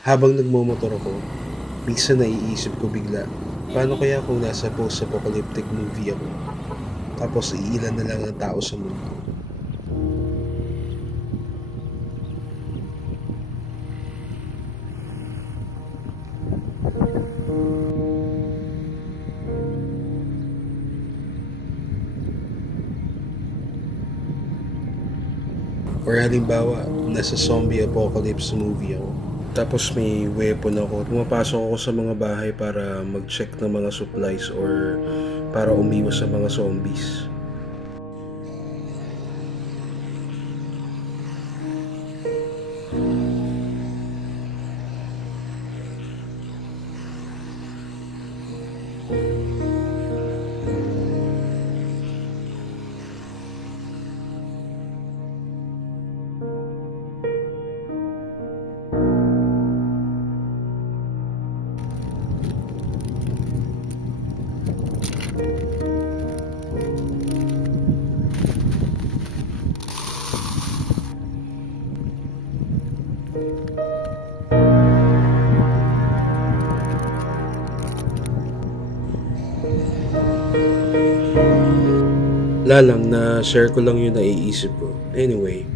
Habang nagmomotor ako, minsan naiisip ko bigla, paano kaya kung nasa post-apocalyptic movie ako, tapos iilan na lang ang tao sa mundo? Or halimbawa, nasa zombie apocalypse movie ako. Tapos may weapon ako. Pumapasok ako sa mga bahay para mag-check ng mga supplies or para umiwas sa mga zombies. Lalang na share ko lang yung naiisip ko. Anyway,